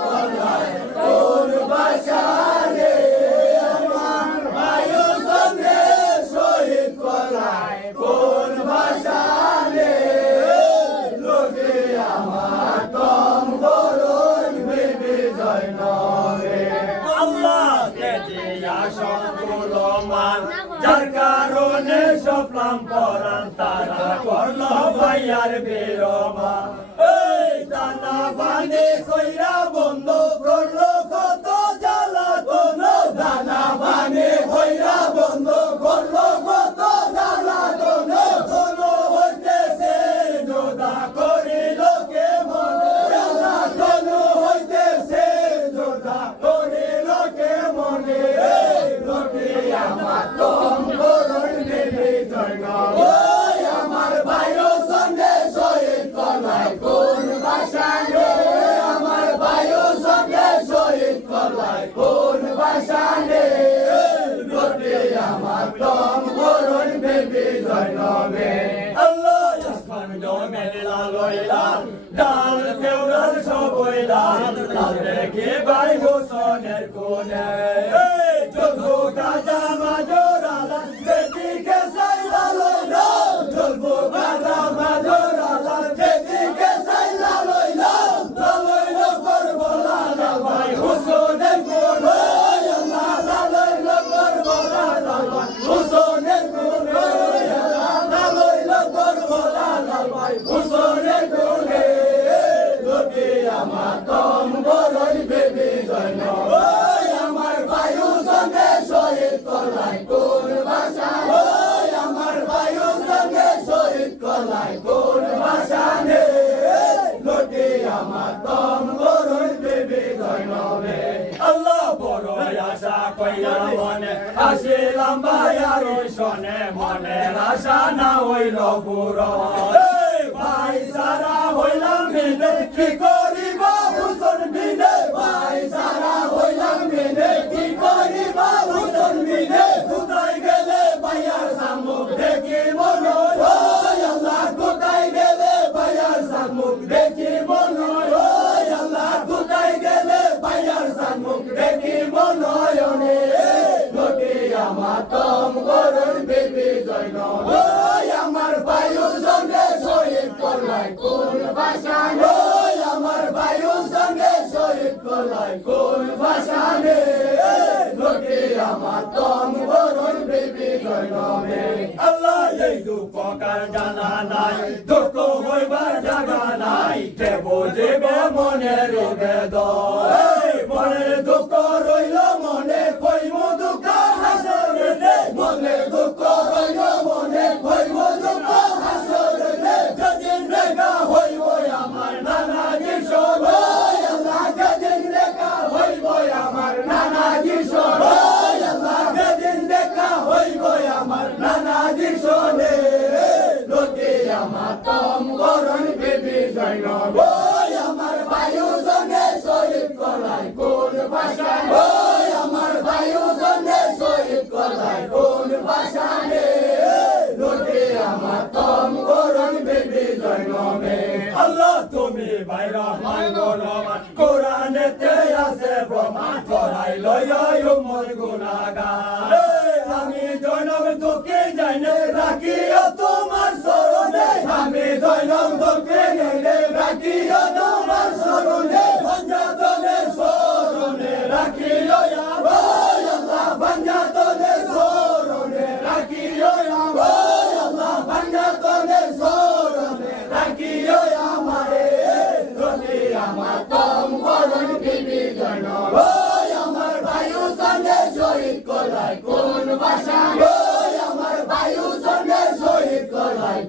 করলাই কোন ভাষারে আমার বায়ু সঙ্গে শহীদ করলাই কোন ভাষারে লোকে আমার দম করুন বিজয় নবে আল্লাহ তেজিয়া সঙ্কুলমান যার কারণে সপ্লাম পরান তারা করল ভাইয়ার বেরমা এই দানা বানে কইরা বন্ধ করলো কত জ্বালাতন দানা বানে কইরা বন্ধ করলো কত জ্বালাতন কোনো হইতেছে যোদা করিল কে মনে কোনো হইতেছে যোদা করিল কে মনে লোকে আমার দম করুন বিজয় নবে আমার ভাইও সঙ্গে শহীদ করলাই কোন ভাষারে আমার ভাইও সঙ্গে শহীদ করলাই কোন ভাষারে লোকে আমার দম করুন বিজয় নবে আল্লাহ আসমান জমের লালইলা ডাল কেউরাল সবইলা লাল রেখে ভাই হোসেনের কোনে জলবো গাজা মাজরালা যেদিকে সাইলা লইলা জলবো গাজা মাজরালা যেদিকে সাইলা লইলা লালইল করবলা লাল ভাই হোসেনের কোনে আল্লাহ লালইল করবলা লাল ভাই হোসেনের কোনে লালইল করবলা লাল ভাই হোসেনের কোনে লোকে আমার দম বড়ই বিজয় নবে আমার বায়ু সঙ্গে শহীদ করলাই কোন ভাষা আমার বায়ু সঙ্গে শহীদ করলাই কোন ভাষা নে লোকে আমার দম বড়ই বিজয় নবে আল্লাহ বড় আশা কইরা মনে আসিলাম ভাইয়ার শনে মনের আশা না হইল পুরো ভাই সারা হইলাম বিনে কি করিব হুসন বিনে ভাই সারা হইলাম বিনে কি করিব হুসন বিনে কোথায় গেলে ভাইয়ার সামুখ দেখি মনে হয় আল্লাহ কোথায় গেলে ভাইয়ার সামুখ দেখি মনে হয় আল্লাহ কোথায় গেলে ভাইয়ার সামুখ দেখি মনে হয় লোকে আমার দম করুন বিজয় নবে আমার বায়ু সঙ্গে শহীদ করলাই কোন ভাষা আমার বায়ু সঙ্গে শহীদ করলাই কোন ভাষা লোকে আমার দম করুন বিজয় নবে আল্লাহ এই দুঃখকার জানা নাই দুঃখ হইবার জায়গা নাই কে বুঝিবে মনের বেদন মনের দুঃখ রইল মনে কইব দুঃখ হাসরে মনে দুঃখ রইল মনে কইব দুঃখ হাসরে যেদিন রেখা হইব আমার নানাজি সবে আল্লাহ যেদিন রেখা হইব আমার নানাজি সবে আল্লাহ যেদিন দেখা হইব আমার নানাজি সবে লোকে আমার দম করুন বিজয় নবে আমার বায়ু সঙ্গে শহীদ করলাই কোন ভাষা আমার বায়ু সঙ্গে শহীদ করলাই কোন ভাষা লোকে আমার দম করুন বিজয় নবে আল্লাহ তুমি বাইরা মানগণমান কোরআনেতে আছে প্রমাণ করাই লয় উম্মর গুনাহগার আমি জনম দুঃখে যাইনে রাখিও তোমার শরণে আমি জনম দুঃখে যাইনে রাখিও তোমার শরণে পঞ্জাতনের শরণে রাখিও আল্লাহ পঞ্জাতনের শরণে রাখিও আল্লাহ পঞ্জাতনের শরণে রাখিও আমারে লোকে আমার দম করুন বিজয় নবে আমার বায়ু সঙ্গে শহীদ করলাই কোন ভাষা আমার বায়ু সঙ্গে শহীদ করলাই